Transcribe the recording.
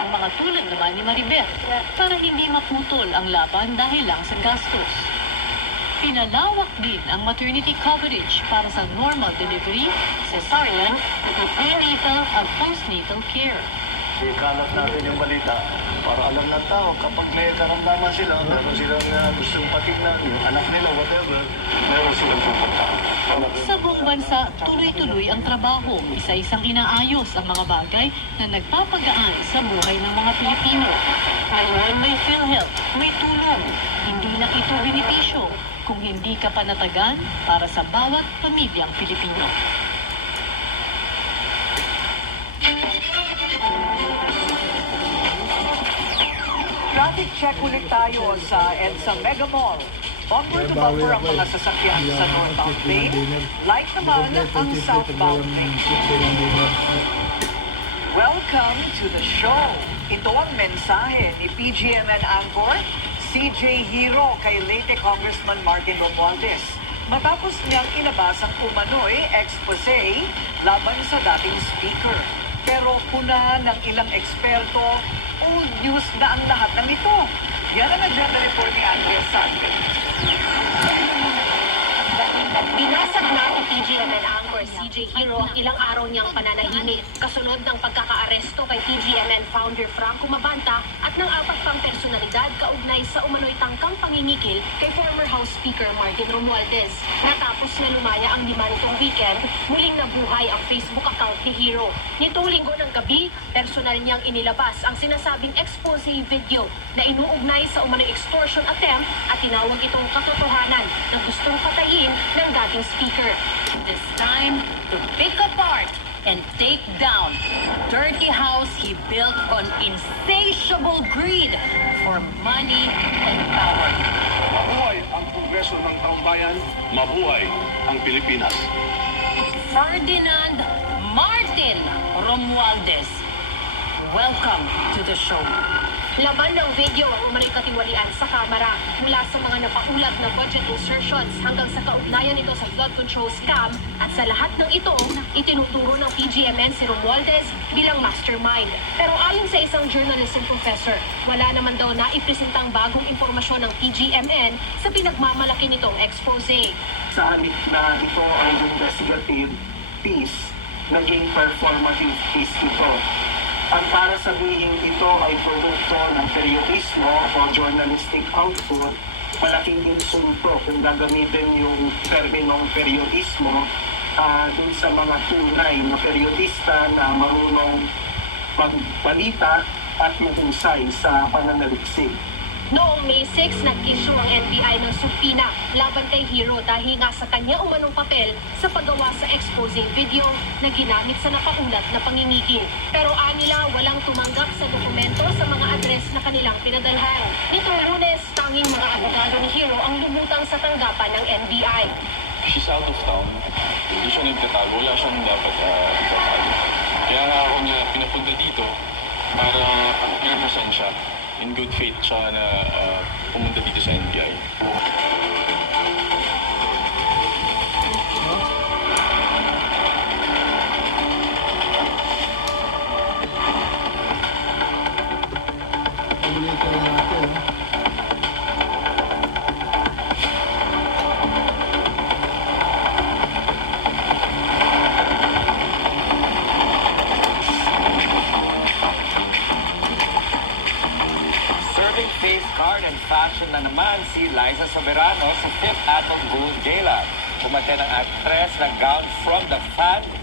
ang mga tulad naman ni Maribeth para hindi maputol ang laban dahil lang sa gastos. Pinalawak din ang maternity coverage para sa normal delivery, cesarean, prenatal at postnatal care. Ikalat natin yung balita para alam ng tao kapag may karamdaman sila, meron silang gustong patignan, yung anak nila, whatever, meron silang pupuntahan. Sa buong bansa, tuloy-tuloy ang trabaho. Isa-isang inaayos ang mga bagay na nagpapagaan sa buhay ng mga Pilipino. Ngayon may PhilHealth, may tulong. Hindi na ito benepisyo kung hindi ka panatagan para sa bawat pamilyang Pilipino. Traffic check ulit tayo sa EDSA Mega Mall. Bumper to bumper ang mga sasakyan sa northbound lane, like naman ang southbound lane. Welcome to the show. Ito ang mensahe ni PGMN Anchor CJ Hiro kay Leyte Congressman Martin Romualdez. Matapos niyang ilabas ang umano'y expose laban sa dating speaker. Pero puna ng ilang eksperto, old news na ang lahat ng ito. Yan ang agenda report ni Andrea San. Binasag na ni PGMN Anchor CJ Hiro ang ilang araw niyang pananahimik kasunod ng pagkakaaresto kay PGMN founder Franco Mabanta at ng 4 pang personalidad kaugnay sa umano'y tangkang pangingikil kay former House Speaker Martin Romualdez. Natapos na lumaya ang lima nitong weekend, muling nabuhay ang Facebook account ni Hiro. Nitong linggo ng gabi, personal niyang inilabas ang sinasabing expose video na inuugnay sa umano'y extortion attempt at tinawag itong katotohanan na gustong patayin ng dating speaker. This time, to pick apart and take down dirty house he built on insatiable greed for money and power. Mabuhay ang Kongreso ng Taumbayan, mabuhay ang Pilipinas. Ferdinand Martin Romualdez, welcome to the show. Laman ng video ang umano'y katiwalian sa kamera mula sa mga napaulat na budget insertions hanggang sa kaugnayan nito sa flood control scam at sa lahat ng ito, itinuturo ng PGMN si Romualdez bilang mastermind. Pero ayon sa isang journalism professor, wala naman daw na ipresentang bagong impormasyon ng PGMN sa pinagmamalaki nitong expose. Sa halip na ito ay investigative piece, naging performative piece ito. At para sabihin ito ay produkto ng periodismo o journalistic output, malaking insulto kung gagamitin yung terminong periodismo dun sa mga tunay na periodista na marunong magbalita at mahusay sa pananaliksik. Noong May 6, nag-issue ang NBI ng subpina laban kay Hiro dahil nga sa kanya umanong papel sa paggawa sa expose video na ginamit sa napaulat na pangingikil. Pero anila walang tumanggap sa dokumento sa mga address na kanilang pinadalhan. Nitong Lunes, tanging mga abogado ni Hiro ang lumutang sa tanggapan ng NBI. She's out of town. Hindi siya nagtatago. Wala siyang dapat itatago. Kaya nga ako niya pinapunta dito para i-represent siya. In good faith siya na pumunta dito sa NBI. Face card and fashion na naman si Liza Soberano sa 5th Atol Gold Gala. Kumante ng actress na gown from the fan